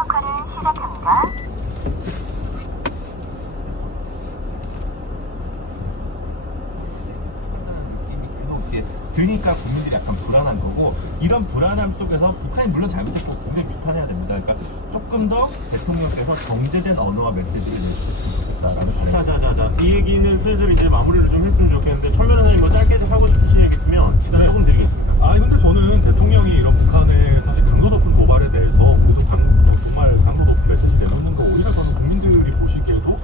역할을 시작합니다. 드니까 국민들이 약간 불안한 거고, 이런 불안함 속에서 북한이 물론 잘못했고 굉장히 비판해야 됩니다. 그러니까 조금 더 대통령께서 정제된 언어와 메시지를 내주셨으면 좋겠다라는. 자자자자, 이 얘기는 슬슬 이제 마무리를 좀 했으면 좋겠는데, 천 변호사님 뭐 짧게 하고 싶으신 얘기 있으면 시간 조금 드리겠습니다. 근데 저는 대통령이 이런 북한의 사실 강도 높은 도발에 대해서 모두 정말 강도 높은 메시지 내놓는 거, 오히려 저는 국민들이 보시기에도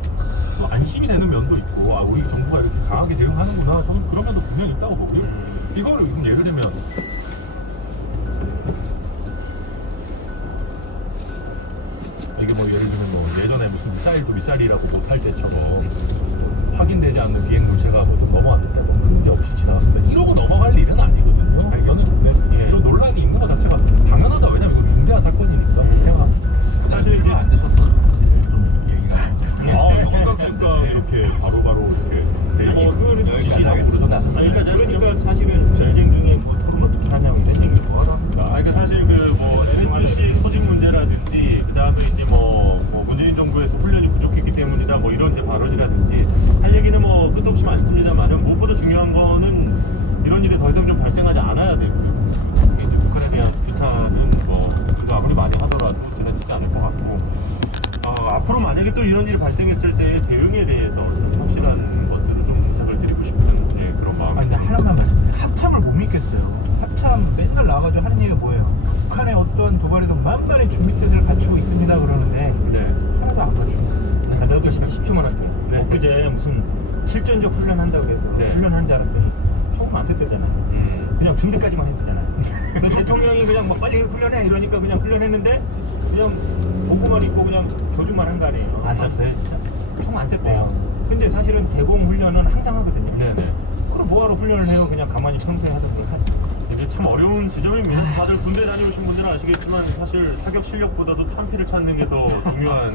또 안심이 되는 면도 있고, 우리 정부가 이렇게 강하게 대응하는구나, 저는 그런 면도 분명히 있다고 보고요. 이거를 예를 들면 이게 뭐 예를 들면 뭐 예전에 무슨 미사일도 미사일이라고 못할 때처럼 확인되지 않는 비행 물체가 뭐 좀 넘어왔을 때 뭐 큰 문제 없이 지나갔습니다. 이러고 넘어갈 일은 아니거든요. 저는 이런 논란이 있는 것 자체가 당연하다. 왜냐면 이건 중대한 사건이니까 생각합니다. 사실 이제 안 되셨어요. 사실 좀 얘기가. 즉각 이렇게 바로바로 이렇게 지시하겠습니다. 그러니까 사실은 전쟁 중에 뭐 토론 어떻게 하냐고 이런 얘기 뭐하랍니까? 그러니까 사실 그 뭐 NSC 소집 문제라든지, 그 다음에 이제 뭐 문재인 정부에서 훈련이 부족했기 때문이다, 뭐 이런 이제 발언이라든지 할 얘기는 뭐 끝도 없이 많습니다만, 무엇보다 중요한 거는 이런 일이 더 이상 좀 발생하지 않아야 되고요. 이제 북한에 대한 규탄은 뭐 우리가 아무리 많이 하더라도 지나치지 않을 것 같고, 앞으로 만약에 또 이런 일이 발생했을 때의 대응에 대해서 좀 확실한 것들을 좀 부탁을 드리고 싶은 그런 마음이. 근데 하나만 말씀드려요. 합참을 못 믿겠어요. 합참 맨날 나와가지고 하는 얘기가 뭐예요? 북한의 어떤 도발에도 만반의 준비태세를 갖추고 있습니다 그러는데 네. 하나도 안 갖추고. 나도 10초만 할게요. 네. 엊그제 무슨 실전적 훈련한다고 해서 네. 훈련한 줄 알았더니 소금 안 썼대잖아요. 그냥 준비까지만 했잖아요. 대통령이 그냥 막 빨리 훈련해 이러니까 그냥 훈련했는데 그냥 복구만 입고 그냥 조준만 한 거 아니에요. 안 썼대. 총 안 썼대요. 근데 사실은 대공 훈련은 항상 하거든요. 네네. 그럼 뭐하러 훈련을 해요? 그냥 가만히 평소에 하던 걸 하죠. 이게 참 어려운 지점입니다. 다들 군대 다녀오신 분들은 아시겠지만 사실 사격 실력보다도 탄피를 찾는 게 더 중요한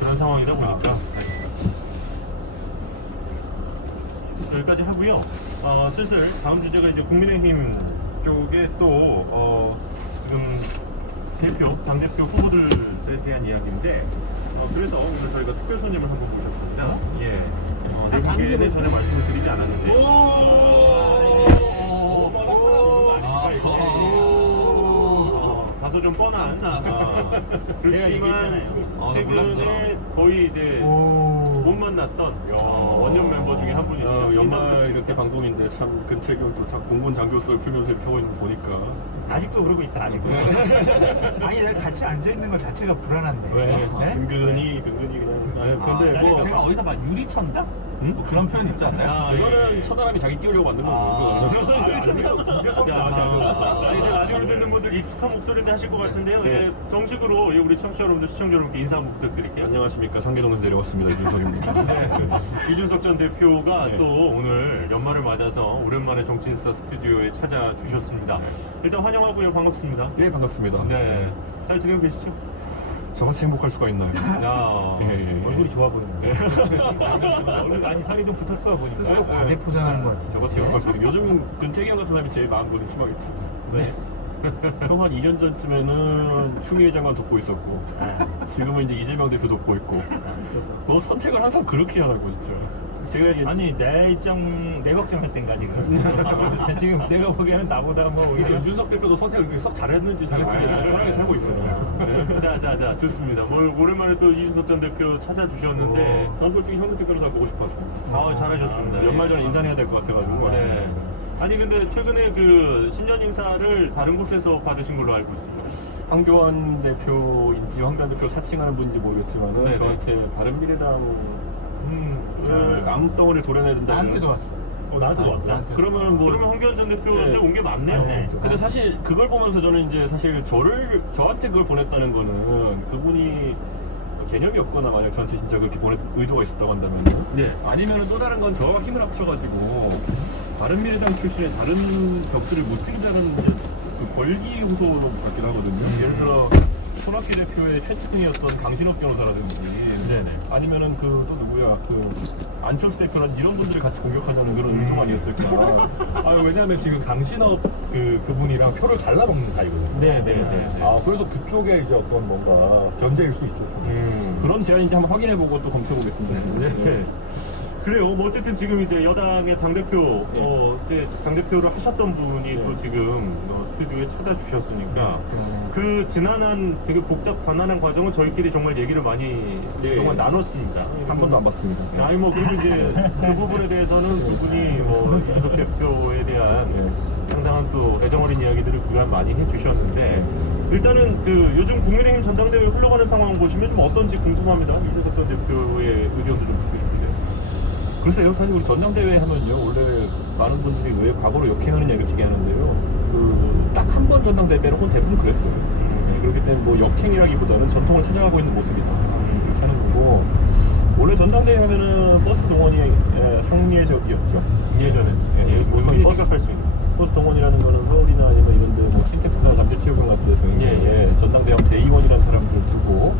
그런 상황이다 보니까 여기까지 하고요. 슬슬 다음 주제가 이제 국민의힘 쪽에 또 지금 당대표 후보들에 대한 이야기인데, 그래서 오늘 저희가 특별 손님을 한번 모셨습니다. 예. 내국에는 전혀 말씀을 드리지 않았는데. 다소 좀 뻔한. 그렇지만 최근에 거의 이제 못 만났던 원년 멤버 중에 한 분이시죠. 연말 이렇게 방송인데 참 근태경도 참 공군 장교수를 풀면서 이렇게 하고 있는 거 보니까 아직도 그러고 있다. 아직도. 아니 내가 같이 앉아있는 것 자체가 불안한데. 왜? 네? 근근히 그냥 근데 뭐 제가 어디다 막 유리천장? 뭐 그런 표현 있지 않나요? 그거는 천사람이 자기 띄우려고 만든 거고 이제 라디오를 듣는 분들 익숙한 목소리인데 하실 것 같은데요. 예, 정식으로 우리 청취자 여러분들, 시청자 여러분께 인사 한번 부탁드릴게요. 안녕하십니까, 상계동에서 내려왔습니다, 이준석입니다. 네, 이준석 전 대표가 네. 또 오늘 연말을 맞아서 오랜만에 정치인스타 스튜디오에 찾아주셨습니다. 일단 환영하고요. 반갑습니다. 예, 반갑습니다. 네, 잘 지내고 계시죠? 저같이 행복할 수가 있나요? 야, 예. 얼굴이 좋아 보이는데. 얼굴 아니 살이 좀 붙었어 보니까. 스스로 과대 포장하는 것 같아요. 저같이 행복할 수 있나요? 요즘 근태경 같은 사람이 제일 마음고생 심하겠지. 네. 형 한 2년 전쯤에는 추미애 장관 돕고 있었고, 지금은 이제 이재명 대표 돕고 있고, 뭐 선택을 항상 그렇게 하라고 진짜. 제가 이제 아니 내 걱정했던가 지금. 지금 내가 보기에는 나보다 뭐 오히려 이준석 대표도 선택을 그렇게 썩 잘했는지 잘했는지 편하게 살고 있어요. 네. 자 좋습니다. 뭐 오랜만에 또 이준석 전 대표 찾아주셨는데 전 솔직히 형 대표로 다 보고 싶었어요. 잘하셨습니다. 연말 전에 인사해야 될 것 같아가지고 왔습니다. 네. 아니 근데 최근에 그 신년 인사를 다른 곳에서 받으신 걸로 알고 있습니다. 황교안 대표인지 황교안 대표 사칭하는 분인지 모르겠지만은 네네. 저한테 바른미래당을 암덩어리를 도려내야 된다. 나한테도 왔어. 나한테도 왔어. 나한테. 그러면 뭐 그러면 황교안 전 대표한테 네. 온 게 맞네요. 네. 근데 사실 그걸 보면서 저는 이제 사실 저한테 그걸 보냈다는 거는 그분이 개념이 없거나 만약 저한테 진짜 그렇게 보낼 의도가 있었다고 한다면, 네. 아니면은 또 다른 건 저와 힘을 합쳐가지고 바른미래당 출신의 다른 벽들을 못 찌르자는 이제 그 벌기 호소 같기도 하거든요. 예를 들어 손학규 대표의 최측근이었던 강신업 변호사라든지 네네. 아니면은 그 또 누구야 그 안철수 대표나 이런 분들을 같이 공격하자는 그런 의도가 아니었을까. 아, 왜냐하면 지금 강신업 그분이랑 표를 갈라먹는 사이거든요. 네네네. 아, 그래서 그쪽에 이제 어떤 뭔가 견제일 수 있죠. 좀. 그런 제안인지 한번 확인해보고 또 검토해보겠습니다. 네. 그래요. 뭐 어쨌든 지금 이제 여당의 당대표, 이제 당대표를 하셨던 분이 또 지금 스튜디오에 찾아주셨으니까 그 지난한 되게 복잡 가난한 과정은 저희끼리 정말 얘기를 많이 그동안 나눴습니다. 한 번도 안 봤습니다. 아니 뭐 그리고 이제 그 부분에 대해서는 두 분이 뭐 이준석 대표에 대한 상당한 또 애정 어린 이야기들을 그간 많이 해주셨는데 일단은 그 요즘 국민의힘 전당대회 흘러가는 상황 보시면 좀 어떤지 궁금합니다. 이준석 전 대표의 의견도 좀 듣고 싶은데. 글쎄요, 사실 우리 전당대회 하면요, 원래 많은 분들이 왜 과거로 역행하는 얘기를 되게 하는데요. 딱 한 번 전당대회 빼놓고 대부분 그랬어요. 그렇기 때문에 뭐 역행이라기보다는 전통을 찾아가고 있는 모습이다. 이렇게 하는 거고, 원래 전당대회 하면은 버스 동원이 상례적이었죠. 예전에. 뭔가 생각할 수 있는. 버스 동원이라는 거는 서울이나 아니면 이런 데뭐 킨텍스나 잠재체육관 같은 데서 전당대회 대의원이라는 사람들을 두고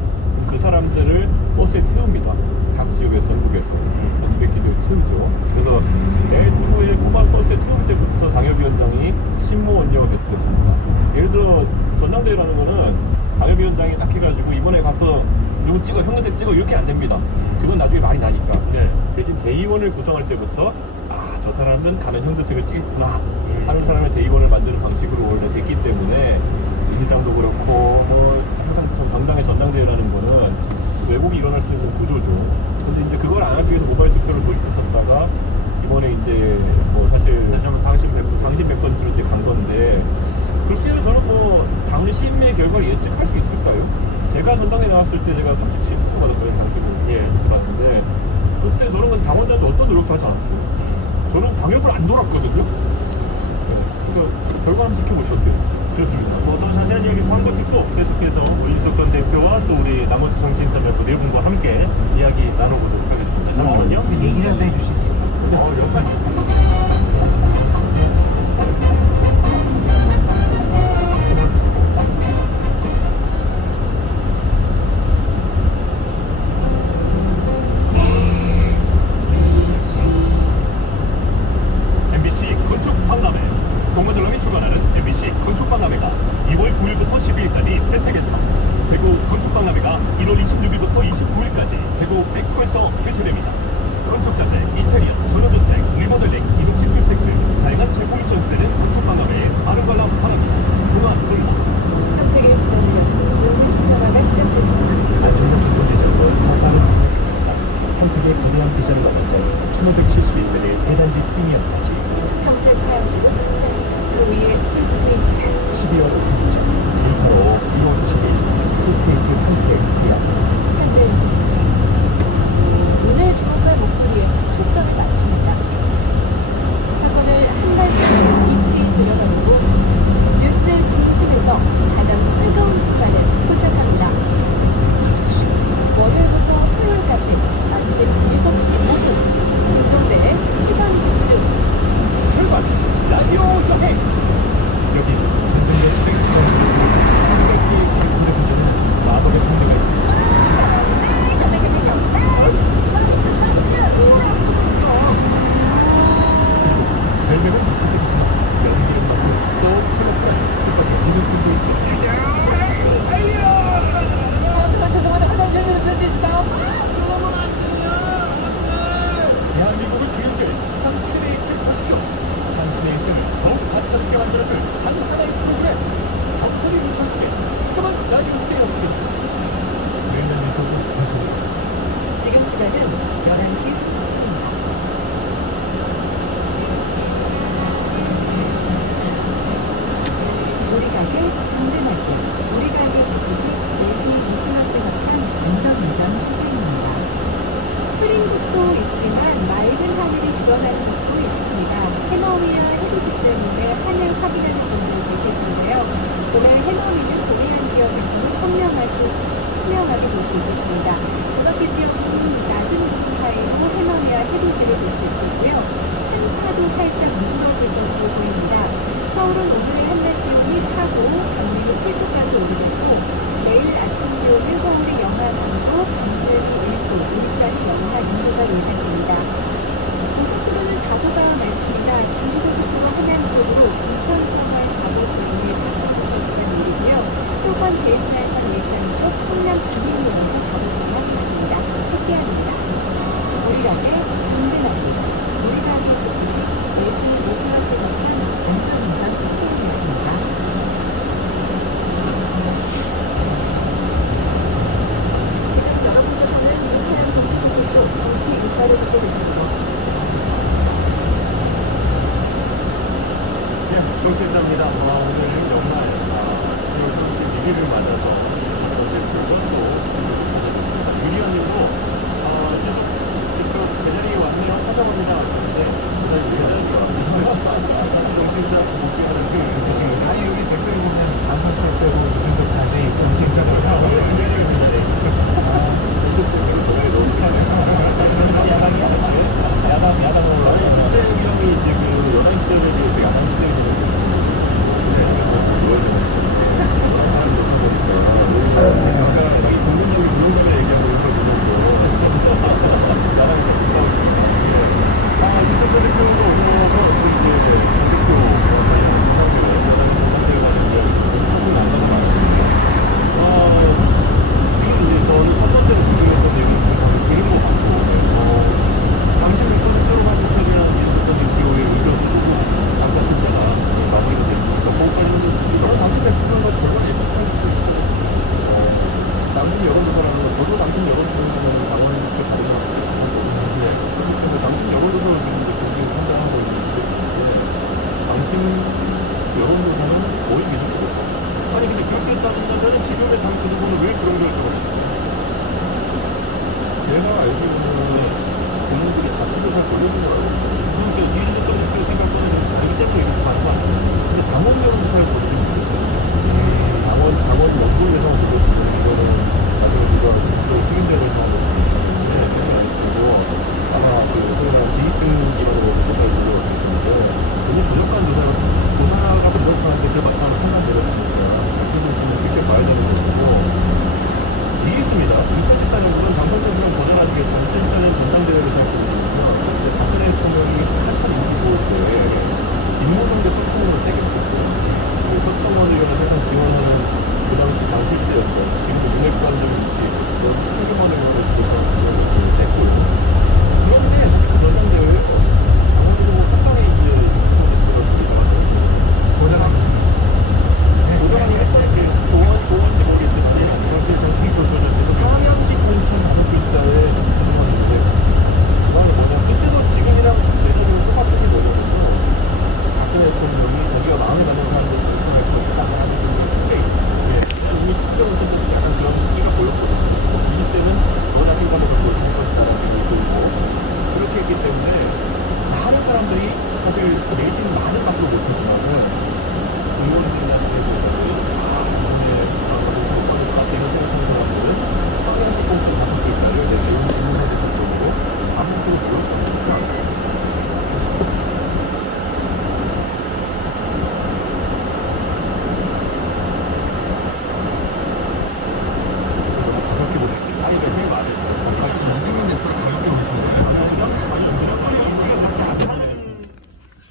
그 사람들을 버스에 태웁니다. 각 지역에서, 전국에서. 한 200km 태우죠. 그래서 애초에 꼬마 버스에 태울 때부터 당협위원장이 신모 원료가 됐습니다. 예를 들어 전당대회라는 거는 당협위원장이 딱 해가지고 이번에 가서 누구 찍어, 형네들 찍어 이렇게 안 됩니다. 그건 나중에 말이 나니까. 대신 대의원을 구성할 때부터 저 사람은 가면 형들택을 찍겠구나 하는 사람의 대의원을 만드는 방식으로 원래 됐기 때문에 민주당도 그렇고 뭐 항상 정당의 전당대회라는 거는 왜곡이 일어날 수 있는 구조죠. 근데 이제 그걸 안 하기 위해서 모바일 투표를 도입했었다가 이번에 이제 뭐 사실 다시 한번 당신 100%로 이제 간 건데 글쎄요, 저는 뭐 당심의 결과를 예측할 수 있을까요? 제가 전당에 나왔을 때 제가 37% 받았거든요. 당심을 받았는데 그때 저는 그 당원자한테 어떤 노력도 하지 않았어요. 저는 당협을 안 돌았거든요. 그러니까 결과 한번 지켜보시죠. 어떻게 될지. 좋습니다. 뭐 더 자세한 이야기 광고 듣고 계속해서 이준석 전 대표와 또 우리 나머지 정치인사 멤버 네 분과 함께 이야기 나눠보도록 하겠습니다. 잠시만요. 얘기라도 해주시지. MBC 건축박람회 동호전람이 주관하는 MBC 건축박람회가 2월 9일부터 12일까지 세택에서 그리고 건축박람회가 1월 26일부터 29일까지 대구 엑스포에서 개최됩니다. 건축자재, 인테리어, 전원주택, 리모델링, 이동식 주택 등 다양한 제품이 전시되는 건축박람회에 많은 관람 바랍니다. 동안 정보 평택의 부산이면 눈부신 변화가 시작됩니다. 안전장 교통대전으로 더 빠른 운행입니다. 평택의 거대한 비전을 넘어서 1571세대 대단지 프리미엄까지 평택 하얀지구 첫째, 그 위에 풀스테이트. 12월 오픈이죠. 185 2571 풀스테이트 평택 하얀 현대엔진. 오늘 주목할 목소리에 초점을 맞춥니다. 사건을 한 달 전 깊이 들여다보고 뉴스 중심에서 가장 뜨거운 순간을 포착합니다. 월요일부터 토요일까지 아침 7시 5분 김종배의 시선 집중. 출발! 라디오 여행! 여기 전쟁의 트랙터가 있는 곳에 트랙터의 캐릭터를 비전하는 마법의 성대가 있습니다. 별명은 무채색이지만 연기를 맡은 소 컬러풀한 끝까지 진흙들도 있죠. 대한민국을 기울게 지상 최대의 캐릭터쇼. 당신의 인생을 더욱 가차롭게 만들어줄 단 하나의 프로그램. 정설이 묻혀쓰게 지금은 라디오 스테이였습니다. 멜로디에서도 괜찮아요. 지금 시간은 11시 30분입니다. 우리 가게 든든하게 우리 가게 패키지 LG E+을 거친 안전운전 캠페인입니다. 흐린 곳도 있지만 맑은 하늘이 드러나는 곳도 있습니다. 해넘이와 해돋이 때문에 하늘 확인하는 분들 계실 텐데요. 올해 해넘이는 동해안 지역에서는 선명하게 볼 수 있겠습니다. 그 밖의 지역은 낮은 구름 사이로 해넘이와 해돋이를 볼 수 있겠고요. 한파도 살짝 누그러질 것으로 보입니다. 서울은 오늘 한낮 기온이 4도, 강릉은 7도까지 오르겠고 내일 아침 기온은 서울이 영하 3도, 강릉이 1도, 진입로에서 4도 정박했습니다. 실시합니다. 우리각에 중진합니다. 우리각이 부부지 LG E+에 거쳐 안전운전 캠페인이었습니다. 지금 여러분께서는 유쾌한 정치토크쇼 정치 인사를 듣고 계십니다. 네, 정치사입니다. 오늘 연말 10월 31일을 맞아서 어제 불건도 찾아뵙습니다. 유리언님도 계속 제자리에 왔네요. 환영합니다. 그런데 제자리가 다시 정치사 복귀하는 그 뜻입니다. 아니 여기 댓글 보면 장선철 빼고 이준석 다시 정치인사를 하고 있는데 야당으로 아니 문재인 형이 이제 그 11시 대회에 대해서 야당 시대에 대해서 사람이 없다 보니까 아까 자기 공군적인 운동장을 얘기하고 이걸 보면서 야당이 이승철 대표도 오면서 이제 대표 관련 전당대회 가는데 조금 안 가서 말했는데 지금 이제 저는 첫 번째로 궁금했던 내용이 들은 것 같고 당신은 포스트로 가고 처리라는 게 있었던 대표의 의견도 조금 안 같은 때가 마무리가 됐습니다. 거기까지는 당신 대표가 결과에 예측할 수도 있고 당신 여론조사라는 거 저도 당신 여론조사는 당원을 그렇게 다르다고 생각하는데 근데 당신 여론조사를 지금 대표님이 판단하고 있는데 당신 여론조사는 거의 기준이고 아니 근데 그렇게 따진다면 지금의 당 지도부는 왜 그런 결정을 했어요? 제가 알기로는 국민들이 자치조사 돌려준 걸 알고 있거든요. 그러니까 이준석 대표 생각과는 좀 다르기 때문에 이렇게 가는 거 아니에요? 근데 당원 여론조사를 돌려준 거 있거든요. 당원 연구 예상을 돌렸으면 이거는 나중에 누가 국정 책임져야 될 사안이 때문에 그런 안 쓰고 아마 그 소위 말하는 지지층 기반으로 조사를 돌려왔을 텐데 너무 부족한 조사가 부족한데 그 바탕을 판단 내렸으니까 그걸 좀 쉽게 봐야 되는 거고 이게 있습니다. 2014년도는 장선철 의원 거절하기 위해 전체